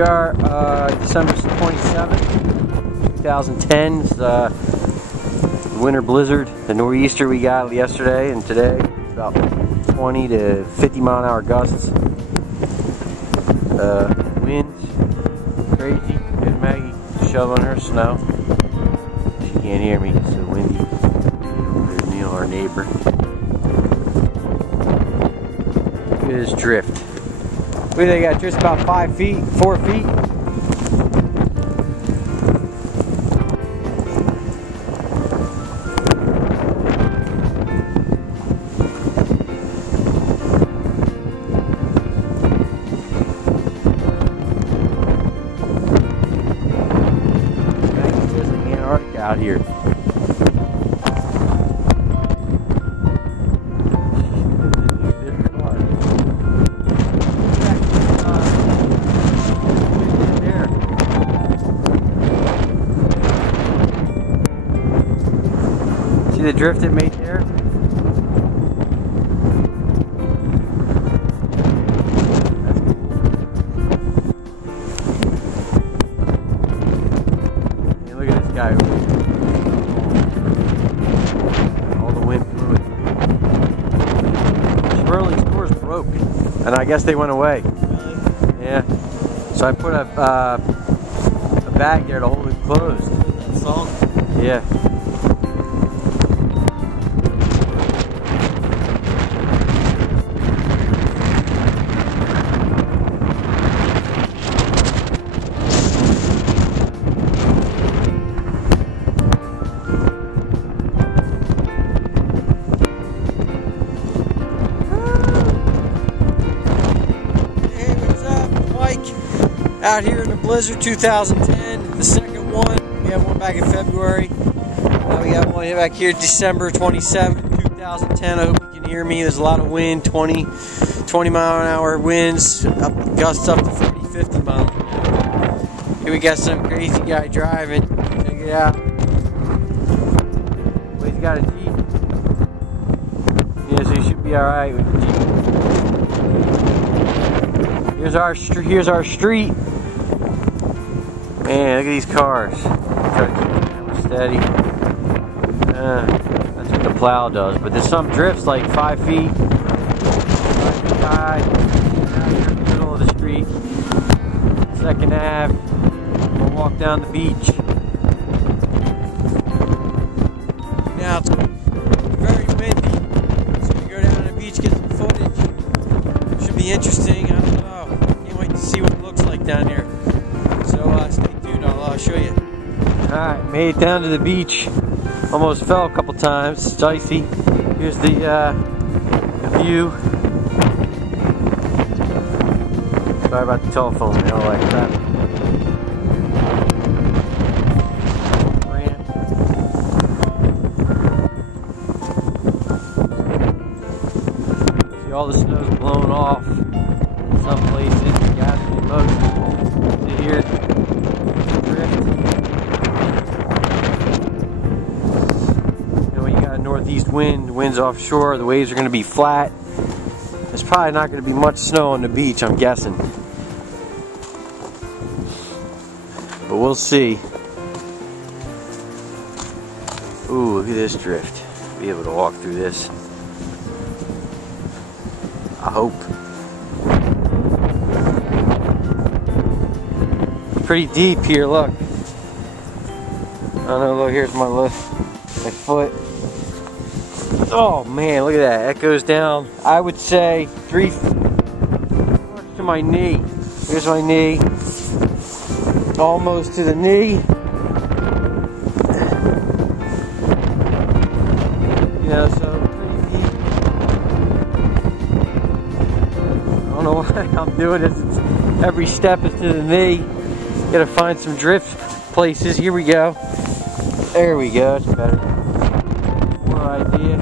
we are, December 27th, 2010. It's winter blizzard, the nor'easter we got yesterday and today. About 20 to 50 mile an hour gusts. Winds, crazy. There's Maggie shoveling her snow. She can't hear me, it's so windy. There's Neil, our neighbor. Look at this drift. What do they got? Just about 5 feet, 4 feet. Out here. See the drift it made there? Hey, look at this guy over here. Sperling stores broke, and I guess they went away. Really? Yeah. So I put a bag there to hold it closed. That song? Yeah. Out here in the blizzard 2010, the second one. We had one back in February. Now we got one back here December 27, 2010. I hope you can hear me. There's a lot of wind, 20 mile an hour winds, gusts up to 40, 50 miles an hour. Here we got some crazy guy driving. Check it out. Well, he's got a Jeep. Yeah, so he should be alright with the Jeep. Here's our street. Man, look at these cars. Try to keep the camera steady. That's what the plow does. But there's some drifts like 5 feet. 5 feet high. Out here in the middle of the street. 2nd Ave. We'll walk down the beach. Now it's very windy. So we go down to the beach, get some footage. Should be interesting. I don't know. Can't wait to see what it looks like down here. So stay tuned, I'll show you. Alright, made it down to the beach. Almost fell a couple times, it's icy. Here's the view. Sorry about the telephone, I don't like that. See, all the snow's blown off in some places. You got to be most to here. Northeast wind, winds offshore, the waves are going to be flat. There's probably not going to be much snow on the beach, I'm guessing. But we'll see. Ooh, look at this drift. Be able to walk through this. I hope. Pretty deep here, look. I don't know, look, here's my foot. Oh man, look at that. That goes down, I would say, 3 feet to my knee. Here's my knee. Almost to the knee. You know, so pretty deep. I don't know why I'm doing this. Every step is to the knee. Gotta find some drift places. Here we go. There we go, it's better. More idea.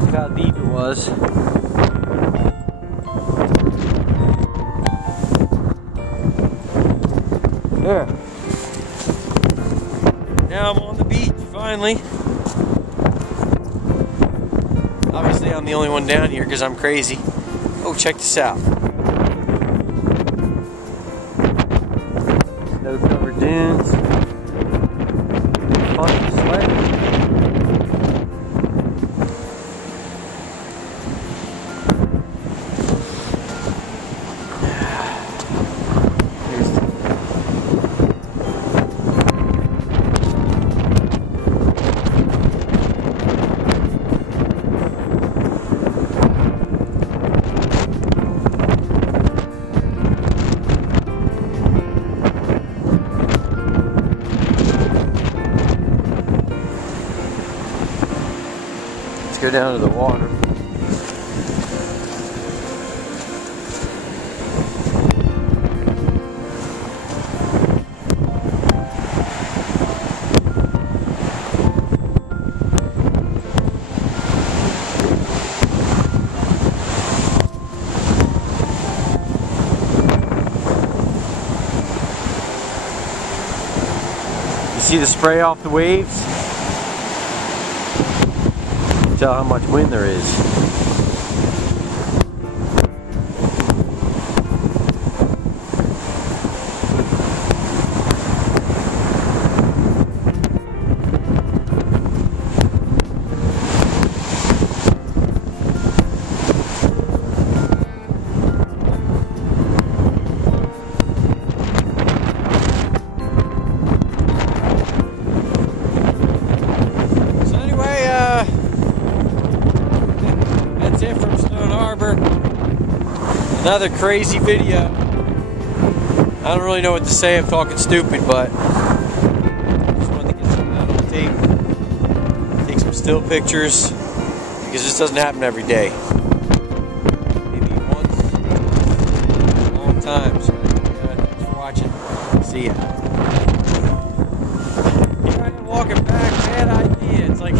Look how deep it was. There. Now I'm on the beach, finally. Obviously I'm the only one down here because I'm crazy. Oh, check this out. Snow-covered dunes. Fun to sled. Let's go down to the water. You see the spray off the waves? Tell how much wind there is. That's it from Stone Harbor. Another crazy video. I don't really know what to say, I'm talking stupid, but just wanted to get some of that on tape. Take some still pictures, because this doesn't happen every day. Maybe once in a long time. So thanks for watching. See ya. Walking back, bad idea. It's like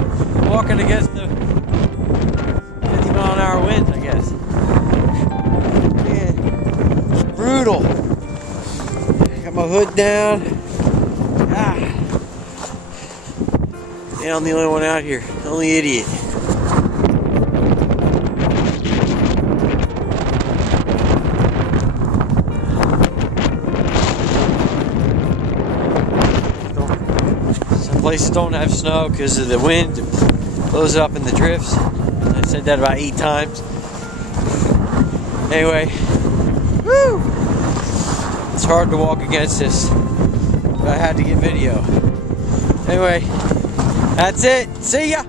walking against the 50-mile-an-hour winds, I guess. Man, it's brutal. Got my hood down. Yeah, I'm the only one out here. The only idiot. Some places don't have snow because of the wind. It blows up in the drifts. I said that about 8 times. Anyway, woo! It's hard to walk against this, but I had to get video. Anyway, that's it. See ya!